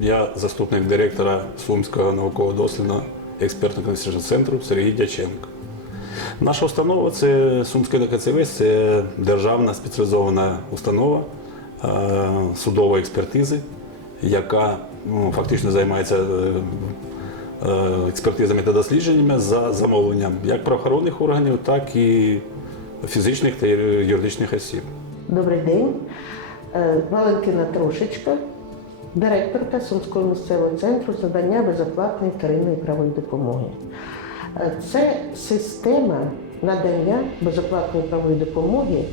Я заступник директора Сумського науково-дослідного експертно-консультаційного центру Сергій Дяченко. Наша установа це Сумський ДКЦВ, це державна спеціалізована установа е, судової експертизи, яка ну, фактично займається е, е, експертизами та дослідженнями за замовленням як правоохоронних органів, так і фізичних та юридичних осіб. Добрий день. Валентина Трошечка, директорка Сумського місцевого центру з надання безоплатної вторинної правової допомоги. Е, Це система надання безоплатної правової допомоги.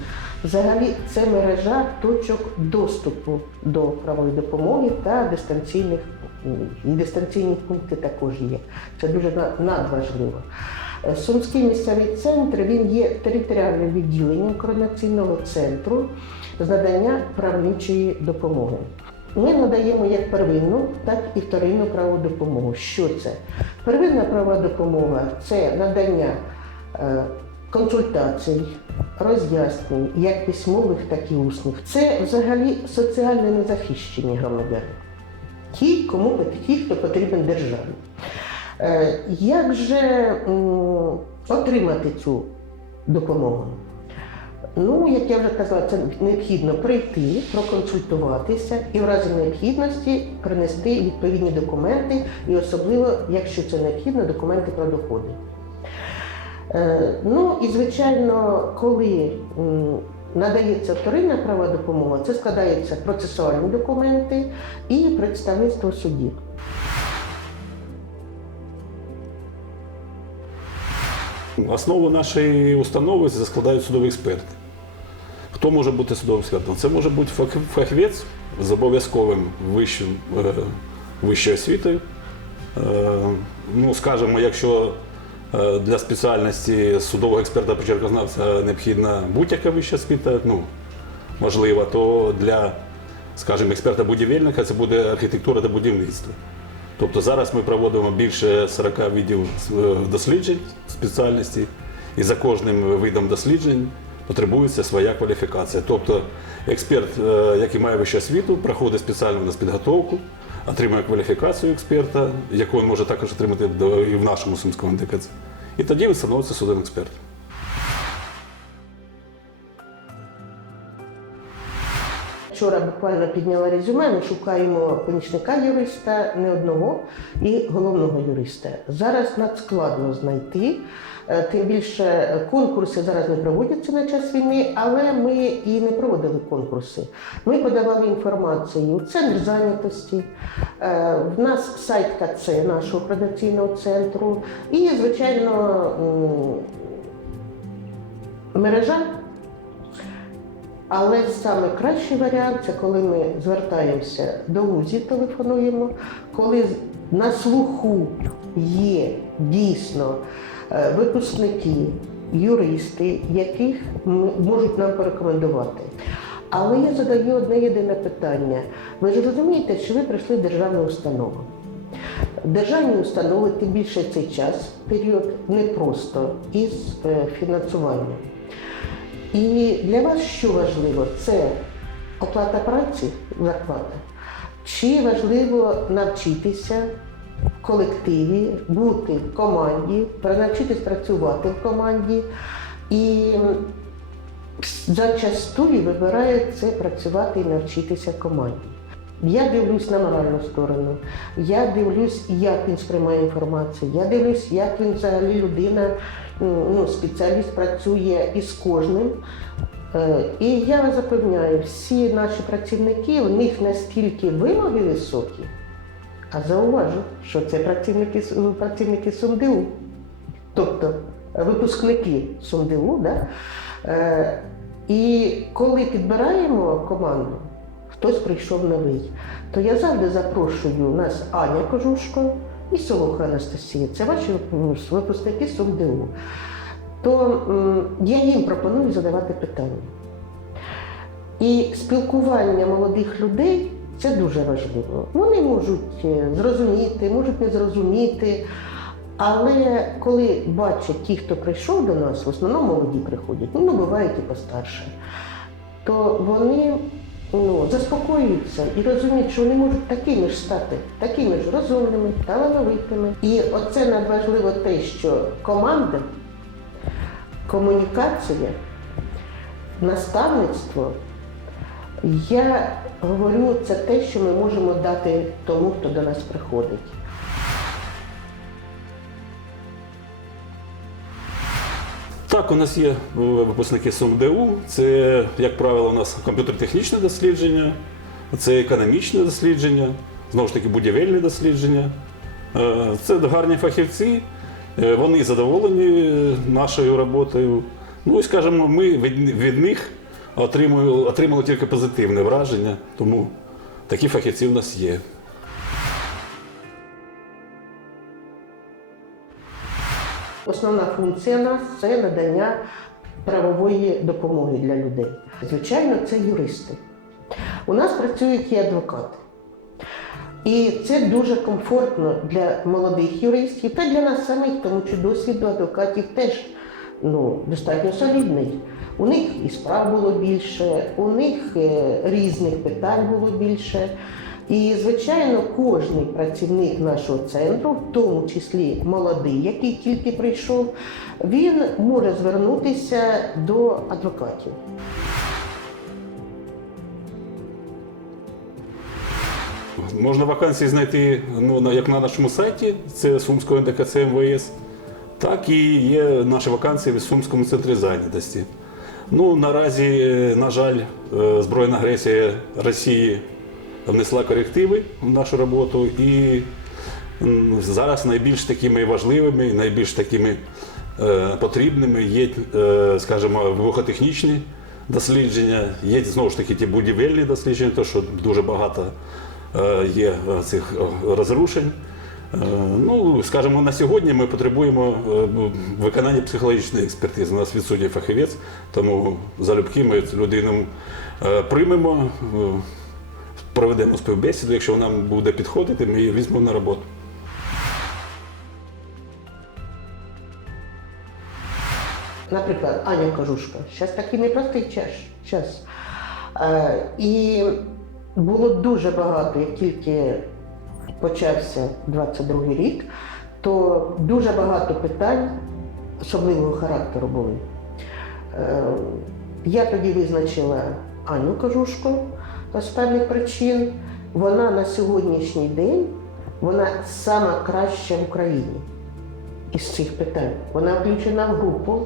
Взагалі, це мережа точок доступу до правової допомоги та дистанційних дистанційні пункти також є. Це дуже надважливо. Е, Сумський місцевий центр він є територіальним відділенням координаційного центру з надання правничої допомоги. Ми надаємо як первинну, так і вторинну правову допомогу. Що це? Первинна правова допомога це надання е, консультацій, роз'яснень, як письмових, так і усних. Це взагалі соціально незахищені громадяни. Ті, кому ті, хто потрібен державі. Е, Як же отримати цю допомогу? Ну, як я вже казала, це необхідно прийти, проконсультуватися і в разі необхідності принести відповідні документи, і особливо, якщо це необхідно, документи про доходи. Е, Ну і звичайно, коли надається вторинна права допомога, це складаються процесуальні документи і представництво судді. Основу нашої установи складають судові експерти. Хто може бути судовим експертом? Це може бути фах- фахівець з обов'язковим вищим, е, вищою освітою. Е, Ну, скажімо, якщо е, для спеціальності судового експерта почеркознавця необхідна будь-яка вища освіта, ну, можливо, то для, скажімо, експерта будівельника це буде архітектура та будівництво. Тобто зараз ми проводимо більше 40 видів досліджень спеціальності, і за кожним видом досліджень потребується своя кваліфікація. Тобто експерт, е, який має вищу освіту, проходить спеціальну у нас підготовку, отримує кваліфікацію експерта, яку він може також отримати і в нашому сумському ДКЦ. І тоді він становиться судовим експертом. Вчора буквально підняла резюме. Ми шукаємо помічника юриста, не одного, і головного юриста. Зараз надскладно знайти. Е, Тим більше конкурси зараз не проводяться на час війни, але ми і не проводили конкурси. Ми подавали інформацію у центр зайнятості. е, В нас сайт КЦ нашого координаційного центру, і, звичайно, мережа але саме кращий варіант це коли ми звертаємося до УЗІ, телефонуємо, коли на слуху є дійсно е, випускники, юристи, яких можуть нам порекомендувати. Але я задаю одне єдине питання. Ви ж розумієте, що ви прийшли в державну установу. Державні установи, тим більше цей час, період непросто із е, фінансуванням. І для вас що важливо? Це оплата праці, зарплата? Чи важливо навчитися в колективі, бути в команді, навчитись працювати в команді? І зачастую вибирають це працювати і навчитися в команді. Я дивлюсь на моральну сторону, я дивлюсь, як він сприймає інформацію, я дивлюсь, як він взагалі людина, ну, спеціаліст працює із кожним. Е, І я запевняю, всі наші працівники, у них настільки вимоги високі, а зауважу, що це працівники, ну, працівники СумДУ, тобто випускники СумДУ. Да? Е, І коли підбираємо команду, хтось прийшов новий, то я завжди запрошую у нас Аня Кожушко і Солоха Анастасія. Це ваші випускники СумДУ. То я їм пропоную задавати питання. І спілкування молодих людей це дуже важливо. Вони можуть е, зрозуміти, можуть не зрозуміти. Але коли бачать ті, хто прийшов до нас, в основному молоді приходять, ну бувають і постарше, то вони ну, заспокоюються і розуміють, що вони можуть такими ж стати, такими ж розумними, талановитими. І оце надважливо те, що команда, комунікація, наставництво. Я говорю, це те, що ми можемо дати тому, хто до нас приходить. Так, у нас є е, випускники СумДУ. Це, як правило, у нас комп'ютер-технічне дослідження, це економічне дослідження, знову ж таки, будівельне дослідження. Е, Це гарні фахівці, е, вони задоволені нашою роботою. Ну і скажімо, ми від них отримали, отримали тільки позитивне враження, тому такі фахівці в нас є. Основна функція нас це надання правової допомоги для людей. Звичайно, це юристи. У нас працюють і адвокати. І це дуже комфортно для молодих юристів та для нас самих, тому що досвід адвокатів теж ну, достатньо солідний. У них і справ було більше, у них е, різних питань було більше. І, звичайно, кожний працівник нашого центру, в тому числі молодий, який тільки прийшов, він може звернутися до адвокатів. Можна вакансії знайти ну, як на нашому сайті, це Сумського НДКЦ МВС, так і є наші вакансії в Сумському центрі зайнятості. Ну, наразі, е, на жаль, е, збройна агресія Росії внесла корективи в нашу роботу, і зараз найбільш такими важливими, найбільш такими е, потрібними є, е, скажімо, вибухотехнічні дослідження, є знову ж таки ті будівельні дослідження, то що дуже багато е, є цих розрушень. Ну, скажімо, на сьогодні ми потребуємо виконання психологічної експертизи. У нас відсутній фахівець, тому залюбки ми цю людину приймемо, проведемо співбесіду. Якщо вона буде підходити, ми її візьмемо на роботу. Наприклад, Аня Кажушка. Зараз такий непростий час. час. Е, і було дуже багато, як тільки почався 22 рік, то дуже багато питань особливого характеру були. Е, я тоді визначила Аню Кажушку з певних причин. Вона на сьогоднішній день вона сама краща в Україні із цих питань. Вона включена в групу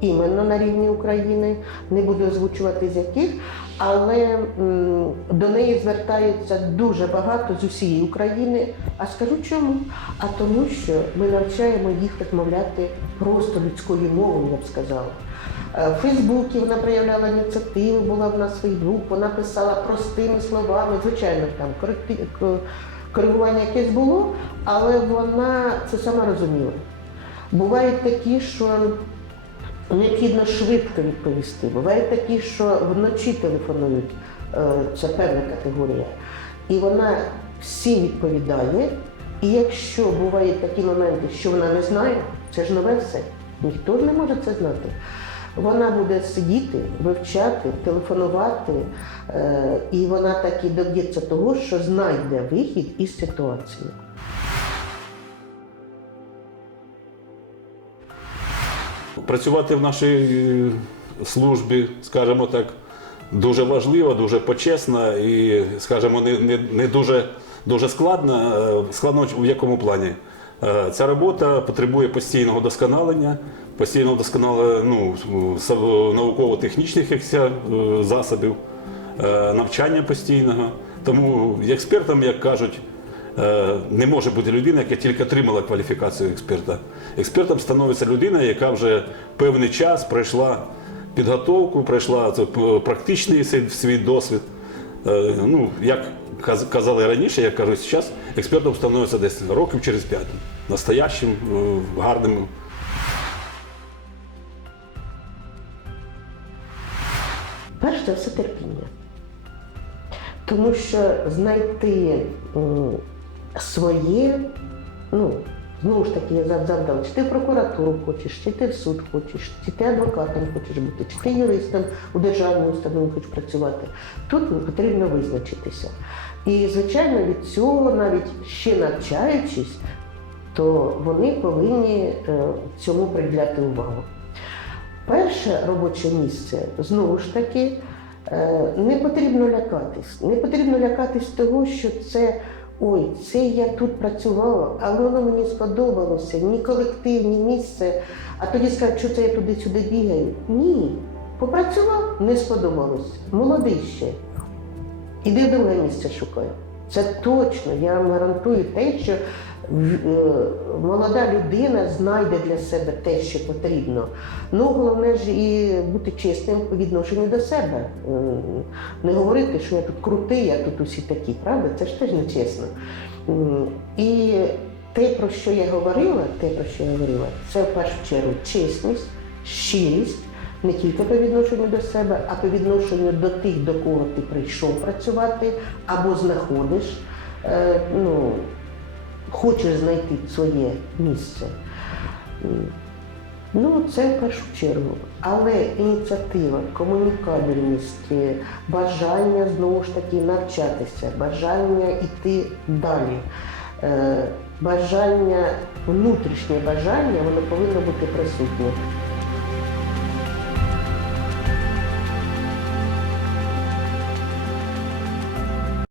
іменно на рівні України, не буду озвучувати з яких, але до неї звертаються дуже багато з усієї України. А скажу чому? А тому, що ми навчаємо їх розмовляти просто людською мовою, я б сказала. Е, В Фейсбуці вона проявляла ініціативу, була в нас Фейсбук, вона писала простими словами, звичайно, там коригування якесь було, але вона це сама розуміла. Бувають такі, що необхідно швидко відповісти. Бувають такі, що вночі телефонують, е, це певна категорія. І вона всім відповідає. І якщо бувають такі моменти, що вона не знає, це ж нове все. Ніхто ж не може це знати. Вона буде сидіти, вивчати, телефонувати, е, і вона так і доб'ється того, що знайде вихід із ситуації. Працювати в нашій е, службі, скажімо так, дуже важливо, дуже почесно і, скажімо, не, не, не дуже, дуже складно. Е, Складно в якому плані? Е, Ця робота потребує постійного досконалення, постійного досконалення ну, науково-технічних засобів, навчання постійного. Тому експертам, як кажуть, не може бути людина, яка тільки отримала кваліфікацію експерта. Експертом становиться людина, яка вже певний час пройшла підготовку, пройшла практичний свій, досвід. Е, Ну, як казали раніше, як кажуть зараз, експертом становиться десь років через п'ять. Настоящим, е, гарним. Перш за все терпіння. Тому що знайти своє, ну, знову ж таки, я зав- завдала, чи ти в прокуратуру хочеш, чи ти в суд хочеш, чи ти адвокатом хочеш бути, чи ти юристом у державній установі хочеш працювати. Тут потрібно визначитися. І, звичайно, від цього, навіть ще навчаючись, то вони повинні е, цьому приділяти увагу. Перше робоче місце знову ж таки е, не потрібно лякатись. Не потрібно лякатись того, що це ой, це я тут працювала, але воно мені сподобалося, ні колектив, ні місце. А тоді скажуть, що це я туди-сюди бігаю. Ні. Попрацював, не сподобалось. Молодий ще. Іди в друге місце шукай. Це точно, я вам гарантую те, що молода людина знайде для себе те, що потрібно. Ну, головне ж і бути чесним по відношенню до себе. Е, Не говорити, що я тут крутий, я тут усі такі, правда? Це ж теж не чесно. І те, про що я говорила, те, про що я говорила, це в першу чергу чесність, щирість. Не тільки по відношенню до себе, а по відношенню до тих, до кого ти прийшов працювати, або знаходиш, е, ну, хочеш знайти своє місце. Ну, це в першу чергу. Але ініціатива, комунікабельність, е, бажання знову ж таки навчатися, бажання йти далі, е, бажання, внутрішнє бажання, воно повинно бути присутнє.